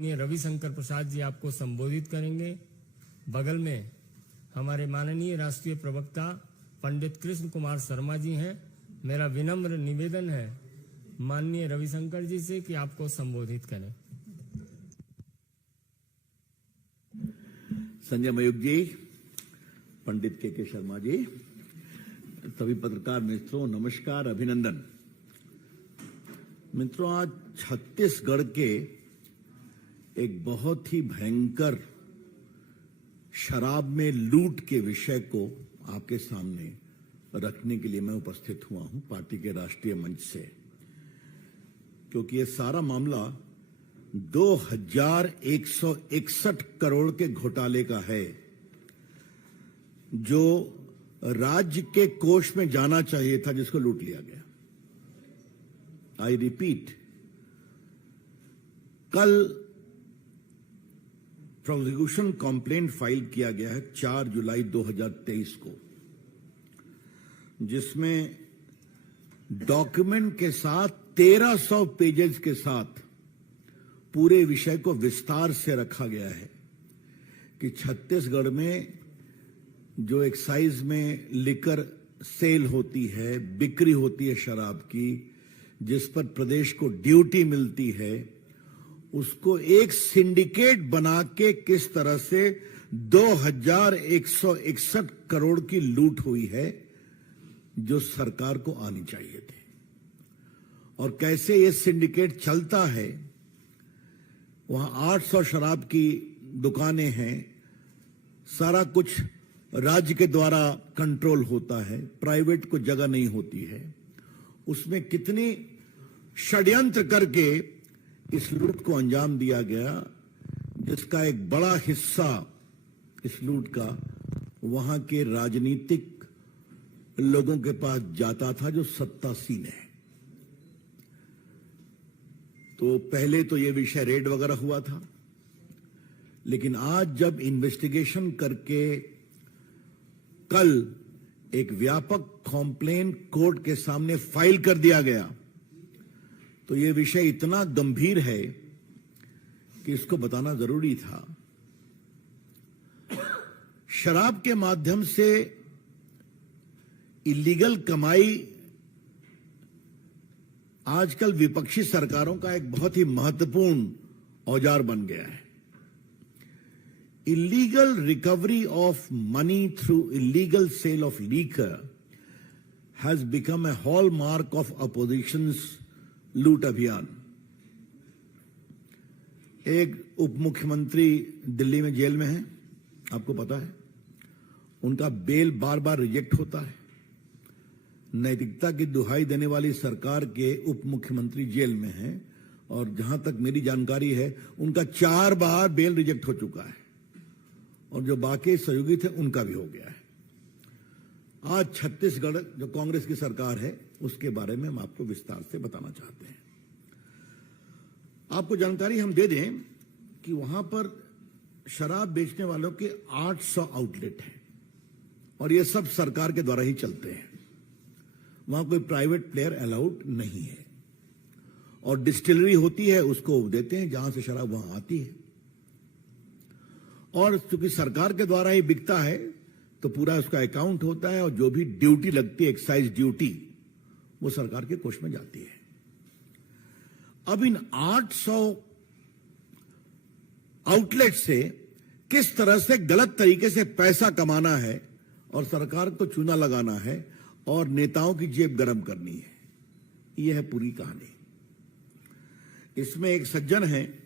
रविशंकर प्रसाद जी आपको संबोधित करेंगे। बगल में हमारे माननीय राष्ट्रीय प्रवक्ता पंडित कृष्ण कुमार शर्मा जी हैं। मेरा विनम्र निवेदन है माननीय रविशंकर जी से कि आपको संबोधित करें। संजय मयूख जी, पंडित के शर्मा जी, सभी पत्रकार मित्रों नमस्कार, अभिनंदन। मित्रों, आज छत्तीसगढ़ के एक बहुत ही भयंकर शराब में लूट के विषय को आपके सामने रखने के लिए मैं उपस्थित हुआ हूं पार्टी के राष्ट्रीय मंच से, क्योंकि ये सारा मामला 2161 करोड़ के घोटाले का है, जो राज्य के कोष में जाना चाहिए था, जिसको लूट लिया गया। आई रिपीट, कल प्रोसिक्यूशन कंप्लेंट फाइल किया गया है 4 जुलाई 2023 को, जिसमें डॉक्यूमेंट के साथ 1300 पेजेस के साथ पूरे विषय को विस्तार से रखा गया है कि छत्तीसगढ़ में जो एक्साइज में लिकर सेल होती है, बिक्री होती है शराब की, जिस पर प्रदेश को ड्यूटी मिलती है, उसको एक सिंडिकेट बना के किस तरह से 2161 करोड़ की लूट हुई है, जो सरकार को आनी चाहिए थी। और कैसे ये सिंडिकेट चलता है, वहां 800 शराब की दुकानें हैं, सारा कुछ राज्य के द्वारा कंट्रोल होता है, प्राइवेट को जगह नहीं होती है। उसमें कितनी षड्यंत्र करके इस लूट को अंजाम दिया गया, जिसका एक बड़ा हिस्सा इस लूट का वहां के राजनीतिक लोगों के पास जाता था, जो सत्तासीन है। तो पहले तो ये विषय रेड वगैरह हुआ था, लेकिन आज जब इन्वेस्टिगेशन करके कल एक व्यापक कॉम्प्लेन कोर्ट के सामने फाइल कर दिया गया, तो ये विषय इतना गंभीर है कि इसको बताना जरूरी था। शराब के माध्यम से इलीगल कमाई आजकल विपक्षी सरकारों का एक बहुत ही महत्वपूर्ण औजार बन गया है। Illegal recovery of money through illegal sale of liquor has become a hallmark of opposition's लूट अभियान। एक उप मुख्यमंत्री दिल्ली में जेल में है, आपको पता है। उनका बेल बार बार रिजेक्ट होता है। नैतिकता की दुहाई देने वाली सरकार के उप मुख्यमंत्री जेल में हैं, और जहां तक मेरी जानकारी है, उनका 4 बार बेल रिजेक्ट हो चुका है, और जो बाकी सहयोगी थे उनका भी हो गया है। आज छत्तीसगढ़ जो कांग्रेस की सरकार है, उसके बारे में हम आपको विस्तार से बताना चाहते हैं। आपको जानकारी हम दे दें कि वहां पर शराब बेचने वालों के 800 आउटलेट हैं, और ये सब सरकार के द्वारा ही चलते हैं। वहां कोई प्राइवेट प्लेयर अलाउड नहीं है, और डिस्टिलरी होती है, उसको देते हैं जहां से शराब वहां आती है। और चूंकि सरकार के द्वारा ही बिकता है, तो पूरा उसका अकाउंट होता है, और जो भी ड्यूटी लगती है, एक्साइज ड्यूटी, वो सरकार के कोष में जाती है। अब इन 800 आउटलेट से किस तरह से गलत तरीके से पैसा कमाना है, और सरकार को चूना लगाना है, और नेताओं की जेब गरम करनी है, यह है पूरी कहानी। इसमें एक सज्जन है,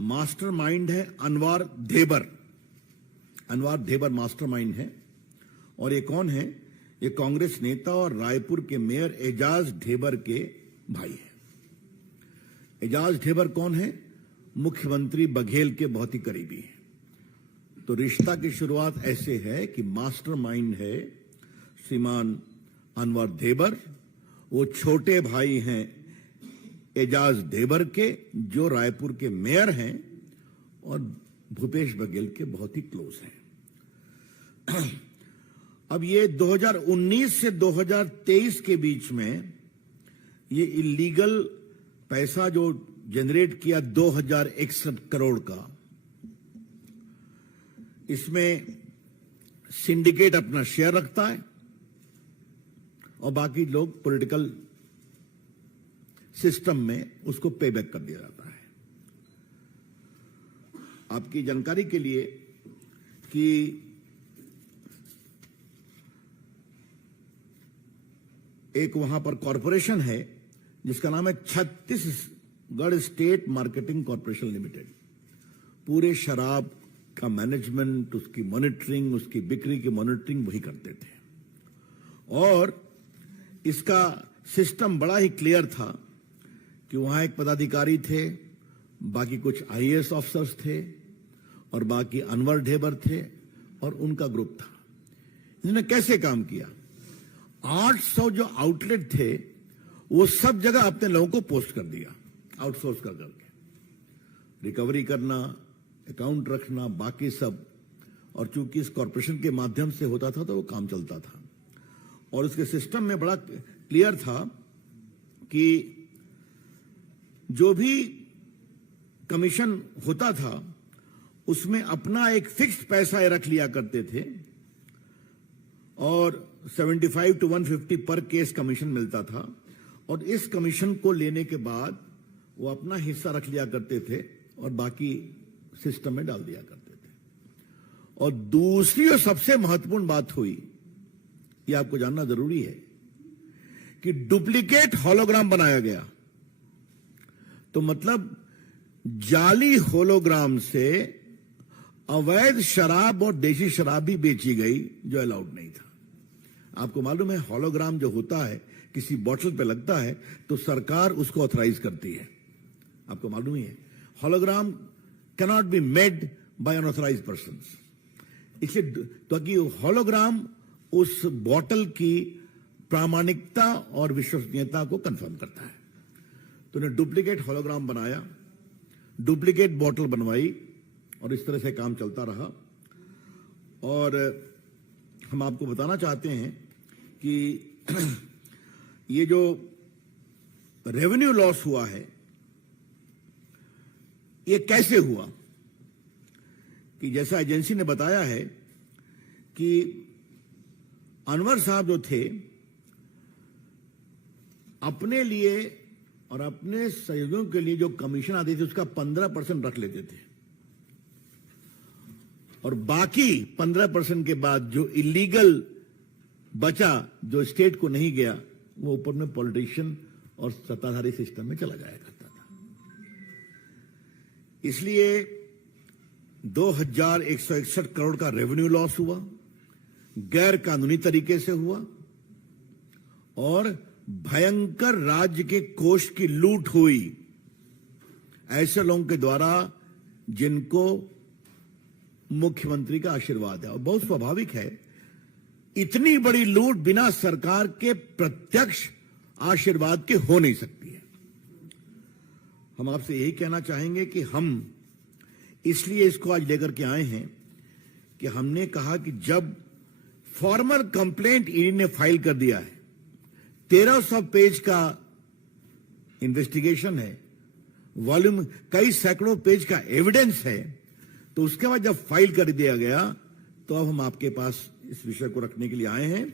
मास्टरमाइंड है अनवर धेबर। अनवर धेबर मास्टरमाइंड है। और ये कौन है? ये कांग्रेस नेता और रायपुर के मेयर एजाज ढेबर के भाई हैं। एजाज ढेबर कौन है? मुख्यमंत्री बघेल के बहुत ही करीबी हैं। तो रिश्ता की शुरुआत ऐसे है कि मास्टरमाइंड है श्रीमान अनवर धेबर, वो छोटे भाई हैं एजाज ढेबर के, जो रायपुर के मेयर हैं और भूपेश बघेल के बहुत ही क्लोज हैं। अब ये 2019 से 2023 के बीच में ये इलीगल पैसा जो जनरेट किया 2061 करोड़ का, इसमें सिंडिकेट अपना शेयर रखता है और बाकी लोग पॉलिटिकल सिस्टम में उसको पेबैक कर दिया जाता है। आपकी जानकारी के लिए कि एक वहां पर कॉरपोरेशन है जिसका नाम है Chhattisgarh state marketing corporation limited. पूरे शराब का मैनेजमेंट, उसकी मॉनिटरिंग, उसकी बिक्री की मॉनिटरिंग वही करते थे। और इसका सिस्टम बड़ा ही क्लियर था कि वहां एक पदाधिकारी थे, बाकी कुछ आईएएस ऑफिसर्स थे और बाकी अनवर ढेबर थे और उनका ग्रुप था। इन्होंने कैसे काम किया? 800 जो आउटलेट थे वो सब जगह अपने लोगों को पोस्ट कर दिया, आउटसोर्स कर करके। रिकवरी करना, अकाउंट रखना, बाकी सब। और चूंकि इस कॉर्पोरेशन के माध्यम से होता था तो वो काम चलता था। और उसके सिस्टम में बड़ा क्लियर था कि जो भी कमीशन होता था उसमें अपना एक फिक्स्ड पैसा रख लिया करते थे और 75 to 150 पर केस कमीशन मिलता था। और इस कमीशन को लेने के बाद वो अपना हिस्सा रख लिया करते थे और बाकी सिस्टम में डाल दिया करते थे। और दूसरी और सबसे महत्वपूर्ण बात हुई, ये आपको जानना जरूरी है, कि डुप्लीकेट होलोग्राम बनाया गया। तो मतलब जाली होलोग्राम से अवैध शराब और देशी शराब भी बेची गई जो अलाउड नहीं था। आपको मालूम है होलोग्राम जो होता है किसी बोतल पे लगता है तो सरकार उसको ऑथराइज करती है। आपको मालूम ही है hologram cannot be made by unauthorised person. इसलिए ताकि होलोग्राम उस बोतल की प्रामाणिकता और विश्वसनीयता को कंफर्म करता है। तो उन्हें डुप्लीकेट होलोग्राम बनाया, डुप्लीकेट बोतल बनवाई और इस तरह से काम चलता रहा। और हम आपको बताना चाहते हैं कि ये जो रेवेन्यू लॉस हुआ है ये कैसे हुआ, कि जैसा एजेंसी ने बताया है कि अनवर साहब जो थे अपने लिए और अपने सहयोगियों के लिए जो कमीशन आती थी उसका 15% रख लेते थे और बाकी 15% के बाद जो इलीगल बचा, जो स्टेट को नहीं गया, वो ऊपर में पॉलिटिशियन और सत्ताधारी सिस्टम में चला जाया करता था। इसलिए 2161 करोड़ का रेवेन्यू लॉस हुआ, गैर कानूनी तरीके से हुआ और भयंकर राज्य के कोष की लूट हुई ऐसे लोगों के द्वारा जिनको मुख्यमंत्री का आशीर्वाद है। और बहुत स्वाभाविक है, इतनी बड़ी लूट बिना सरकार के प्रत्यक्ष आशीर्वाद के हो नहीं सकती है। हम आपसे यही कहना चाहेंगे कि हम इसलिए इसको आज लेकर के आए हैं कि हमने कहा कि जब फॉर्मल कंप्लेंट ईडी ने फाइल कर दिया है, 1300 पेज का इन्वेस्टिगेशन है, वॉल्यूम कई सैकड़ों पेज का एविडेंस है, तो उसके बाद जब फाइल कर दिया गया तो अब हम आपके पास इस विषय को रखने के लिए आए हैं।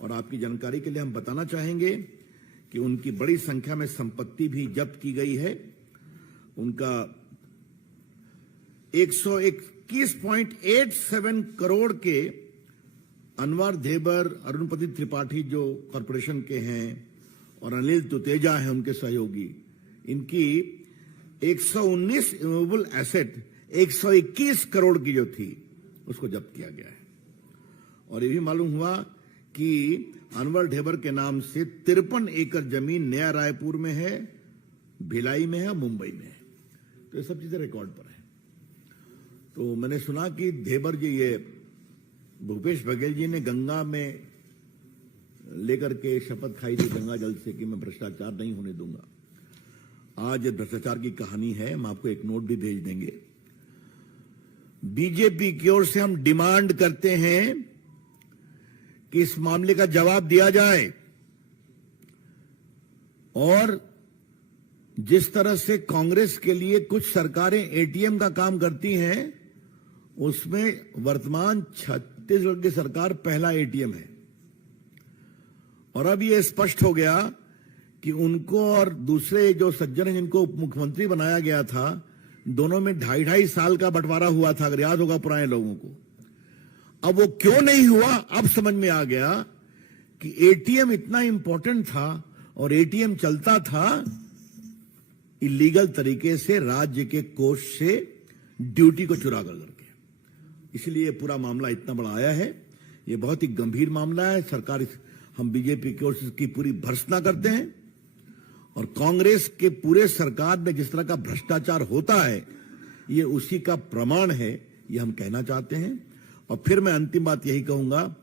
और आपकी जानकारी के लिए हम बताना चाहेंगे कि उनकी बड़ी संख्या में संपत्ति भी जब्त की गई है। उनका 121.87 करोड़ के अनवर धेबर, अरुणपति त्रिपाठी जो कॉरपोरेशन के हैं और अनिल तुतेजा हैं उनके सहयोगी, इनकी 119 इमूवेबल एसेट 121 करोड़ की जो थी उसको जब्त किया गया है। और ये भी मालूम हुआ कि अनवर ढेबर के नाम से 53 एकड़ जमीन नया रायपुर में है, भिलाई में है, मुंबई में है। तो ये सब चीजें रिकॉर्ड पर है। तो मैंने सुना कि ढेबर जी, ये भूपेश बघेल जी ने गंगा में लेकर के शपथ खाई थी गंगा जल से कि मैं भ्रष्टाचार नहीं होने दूंगा। आज भ्रष्टाचार की कहानी है, हम आपको एक नोट भी भेज देंगे। बीजेपी की ओर से हम डिमांड करते हैं कि इस मामले का जवाब दिया जाए और जिस तरह से कांग्रेस के लिए कुछ सरकारें एटीएम का काम करती हैं, उसमें वर्तमान छत्तीसगढ़ की सरकार पहला एटीएम है। और अब यह स्पष्ट हो गया कि उनको और दूसरे जो सज्जन हैं जिनको उप मुख्यमंत्री बनाया गया था, दोनों में 2.5 साल का बंटवारा हुआ था, अगर याद होगा पुराने लोगों को। अब वो क्यों नहीं हुआ, अब समझ में आ गया कि एटीएम इतना इंपॉर्टेंट था और एटीएम चलता था इलीगल तरीके से, राज्य के कोष से ड्यूटी को चुरा करके। इसलिए पूरा मामला इतना बड़ा आया है। यह बहुत ही गंभीर मामला है। सरकार, हम बीजेपी की ओर से इसकी पूरी भर्त्सना करते हैं और कांग्रेस के पूरे सरकार में जिस तरह का भ्रष्टाचार होता है, ये उसी का प्रमाण है, ये हम कहना चाहते हैं। और फिर मैं अंतिम बात यही कहूंगा,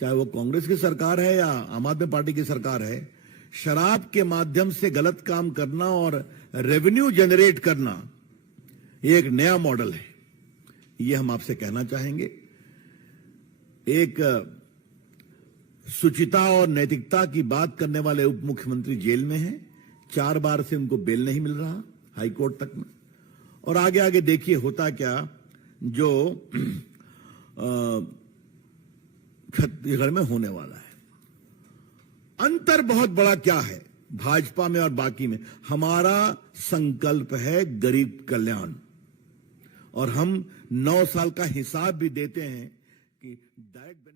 चाहे वो कांग्रेस की सरकार है या आम आदमी पार्टी की सरकार है, शराब के माध्यम से गलत काम करना और रेवेन्यू जनरेट करना ये एक नया मॉडल है, ये हम आपसे कहना चाहेंगे। एक शुचिता और नैतिकता की बात करने वाले उप मुख्यमंत्री जेल में हैं। 4 बार से उनको बेल नहीं मिल रहा हाई कोर्ट तक में। और आगे आगे देखिए होता क्या, जो छत्तीसगढ़ में होने वाला है। अंतर बहुत बड़ा क्या है भाजपा में और बाकी में। हमारा संकल्प है गरीब कल्याण, और हम 9 साल का हिसाब भी देते हैं कि डायरेक्ट